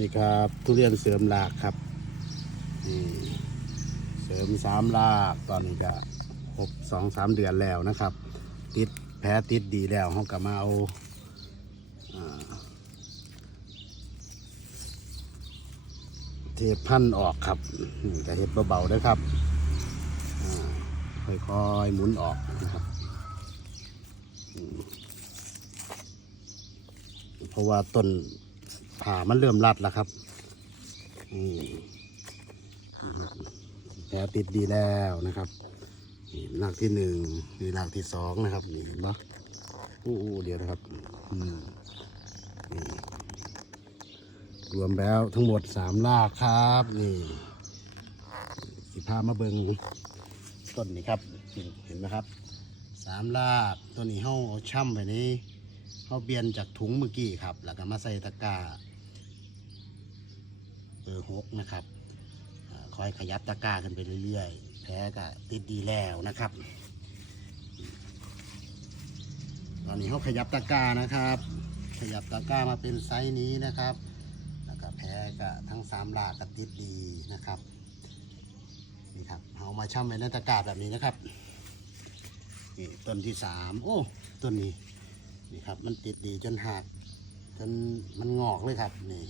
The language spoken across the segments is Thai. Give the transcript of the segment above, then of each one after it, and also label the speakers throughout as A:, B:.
A: นี่ครับทุเรียนเสริมรากครับนี่เสริมสามรากตอนนี้ก็ครบสองสามเดือนแล้วนะครับ ติดแพ้ติดดีแล้วเขาก็มาเอาอเทพันออกครับนี่ก็เห็ดเบาๆเด้วยครับค่อยๆหมุนออกนะครับ เพราะว่าต้น ผ่ามันเริ่มรัดแล้วครับอืมแผลติดดีแล้วนะครับนี่รากที่หนึ่งนี่รากที่สองนะครับนี่เห็นปะอู้เดียวนะครับอืมนี่รวมแล้วทั้งหมดสามรากครับนี่สิพามาเบิงต้นนี่ครับเห็นไหมครับสามรากต้นนี้เฮาเอาช่ำไปนี้เฮาเปลี่ยนจากถุงเมื่อกี้ครับ แล้วก็มาใส่ตะกร้า เบอร์หกนะครับคอยขยับตะกร้าขึ้นไปเรื่อยๆ แพ้ก็ติดดีแล้วนะครับ ตอนนี้เขาขยับตะกร้านะครับ ขยับตะกร้ามาเป็นไซส์นี้นะครับ แล้วก็แพ้ก็ทั้งสามลากก็ติดดีนะครับนี่ครับเอามาช่ำไว้ในตะกร้าแบบนี้นะครับนี่ต้นที่สามโอ้ต้นนี้นี่ครับมันติดดีจนหักจนมันงอกเลยครับนี่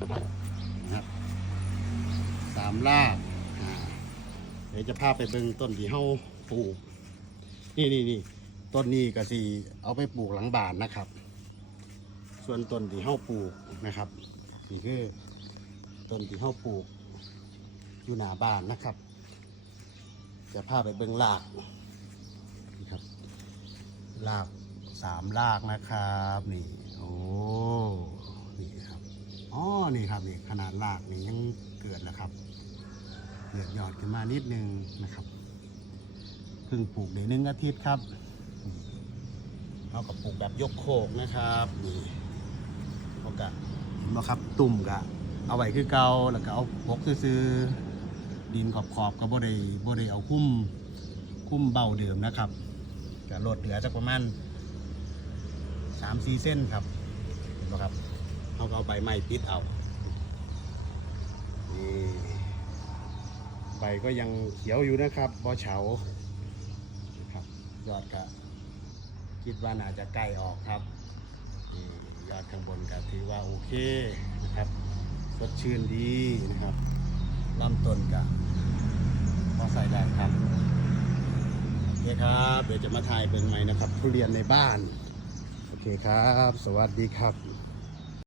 A: นะครับสามรากเดี๋ยวจะพาไปเบิ่งต้นที่เฮาปลูก นี่นี่นี่ต้นนี้ก็สิเอาไปปลูกหลังบ้านนะครับ ส่วนต้นที่เฮาปลูกนะครับนี่คือต้นที่เฮาปลูกอยู่หน้าบ้านนะครับ จะพาไปเบิ่งรากนี่ครับรากสามรากนะครับนี่โอ้ อ๋อนี่ครับนี่ขนาดรากนี่ยังเกิดแล้วครับเกิดยอดขึ้นมานิดนึงนะครับเพิ่งปลูกได้หนึ่งอาทิตย์ครับเราก็ปลูกแบบยกโคกนะครับนี่เขากะเห็นไหมครับตุ่มกะเอาไว้คือเกาแล้วก็เอาพกซื้อดินขอบๆก็บ่ได้บ่ได้เอาคุ้มคุ้มเบาเดิมนะครับก็ลดเหลือจากประมาณสามสี่เส้นครับเห็นไหมครับ เขาก็เอาใบไม้ปิดเอานี่ใบก็ยังเขียวอยู่นะครับบอเฉานะครับยอดก็คิดว่าน่าจะใกล้ออกครับนี่ยอดข้างบนก็ถือว่าโอเคนะครับสดชื่นดีนะครับลำต้นก็พอใส่ได้ครับโอเคครับเดี๋ยวจะมาถ่ายเบิ่งใหมนะครับ ทุเรียนในบ้าน โอเคครับ สวัสดีครับ